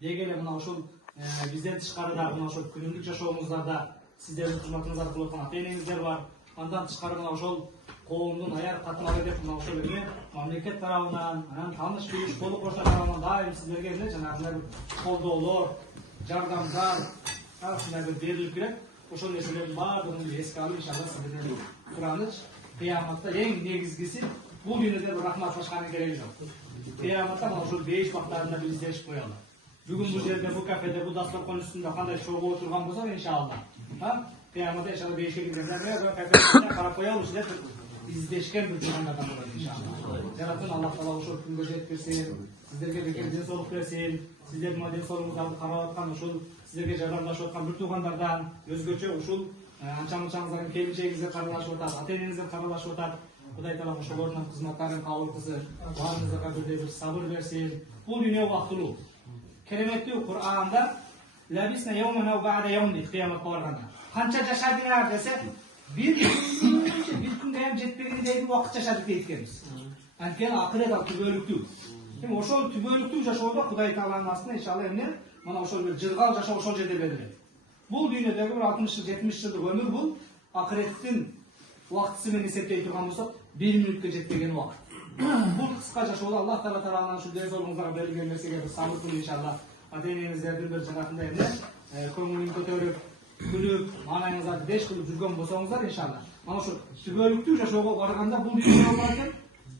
дегеле мына ошол бизден тышкары да мына ошол күнүмдүк жашооңуздарда сиздердин кызматыңыз аркылуу өткөн ата-энеңиздер бар. Андан тышкары мына ошол коомдун аяр катмары деп мына ошол эме мамлекет тарабынан, анан тааныш билиш колу кошо тарабынан дайым сиздерге эле жанагындай бир колдоолор, жардамдар ушундай бир берилип келет. Ошол нерселердин баардыгын эске алып, иншалла сиздерден кубаныч. Кыяматта эң негизгиси бул дүйнөдө бир рахматлашкандын кереги жок. Кыяматта мына ошол бейиш бактарында биз издешип коелу. Бүгүн бул жерде, бул кафеде, бул дасторкон үстүндө кандай чогуу отурган болсок, иншалла. Кыяматта иншалла бейишке киргенде кафеде карап коелучу деп издешкен бир жумандардан болот иншалла. Жаратын Аллах Таала ошол күнгө жеткирсин, сиздерге бекер ден соолук берсин, сиздердин ден соолугуңуздарды карап аткан ушул сиздерге жардамдашып аткан бир туугандардан өзгөчө ушул анча-мынчаңыздардын келинчегиңиздер каралашып атат, ата-энеңиздер каралашып атат. Кудай Таала ошолордун кызматтарын кабыл кылсын, баарыңызга бирдей бир сабыр берсин. Бул дүйнө убактылуу. Кереметтүү Кур'анда лабисна яуман ау ба'да яумин кыяматка барганда. Канча жашадыңар десе, бир күнгө эм жетпегендей убакыт жашадык дейт экенбиз. Анткени акырет ал түбөлүктүү. Эми ошол түбөлүктүү жашоодо Кудай Тааланын астында иншалла эмне? Мана ошол бир жыргал жашоо ошол жерде берилет. Бул дүйнөдөгү бир 60 жыл, 70 жылдык өмүр бул акыреттин убактысы менен эсептей турган болсок, 1 мүнөткө жетпеген убакыт. Бул кыска жашоодо Аллах Таала тарабынан ушу ден соолугуңуздарга берилген нерсеге бир сабыр кылып иншалла ата-энеңиздердин бир жанагындай эмне көңүлүн көтөрүп, күлүп, маанайыңыздарды деш кылып жүргөн болсоңуздар иншалла. Мана ошо түбөлүктүү жашоого барганда бул дүйнө барган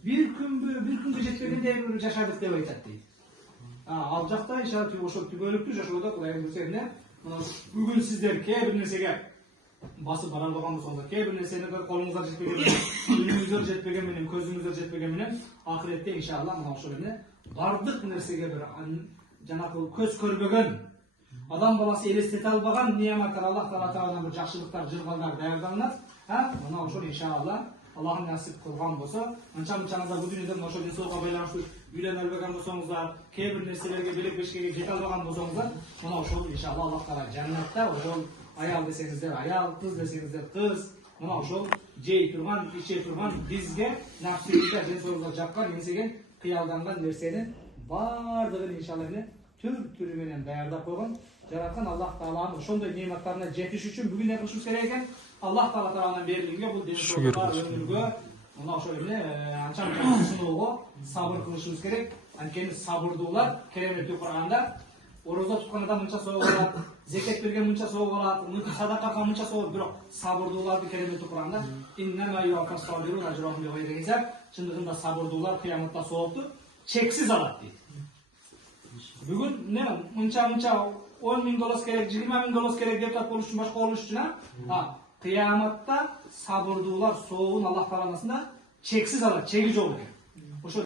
бир күнгө жетпегендей бир жашадык деп айтат дейт. Ал жакта иншалла ошол түбөлүктүү жашоодо Кудайдын буйругу эмне? Мына бүгүн сиздер кээ бир нерсеге басып бара албаган болсоңуздар, кээ бир нерсени колуңуздар жетпеген менен, күнүңүздөр жетпеген менен, көзүңүздөр жетпеген менен, акыретте иншалла мына ошол эмне бардык нерсеге бир жанагы көз көрбөгөн, адам баласы элестете албаган неаматтар Аллах Таала тарабынан бир жакшылыктар, жыргалдар даярданат. Мына ошол иншалла Аллахым насип кылган болсо, анча-мынчаңыздар бул дүйнөдө мына ошол ден соолукка байланыштуу үйлөнө албаган болсоңуздар, кээ бир нерселерге белек бешкеге жете албаган болсоңуздар, мына ошол иншалла Аллах Таала жаннатта ошол аял десеңиздер аял, кыз десеңиздер кыз, мына ошол жей турган, иче турган бизге нафсибизге ден соолукка жаккан нерсеге кыялданган нерсени баардыгын иншалла түр-түрү менен даярдап койгон. Жараткан Аллах Тааланын ошондой неаматтарына жетиш үчүн бүгүн эмне кылышыбыз керек экен? Аллах Таала тарабынан берилгенге бул ден соолукка, өмүргө, мына ошол эмне анча-мынча сыноого сабыр кылышыбыз керек. Анткени сабырдуулар кереметтүү Кур'анда орозо туткан адам мынча сооп алат, зекет берген мынча сооп алат, садака мынча сооп, бирок сабырдууларды кереметтүү Кур'анда иннама юакас сабирун ажрахум бигайри хисаб, чындыгында сабырдуулар кыяматта соопту чексиз алат дейт. Бүгүн эмне мынча 10 миң доллар керек, 20 миң доллар керек деп болуш үчүн, башка болуш үчүн, кыяматта сабырдуулар соогун Аллах Тааланын астында чексиз алат, чеги жок экен.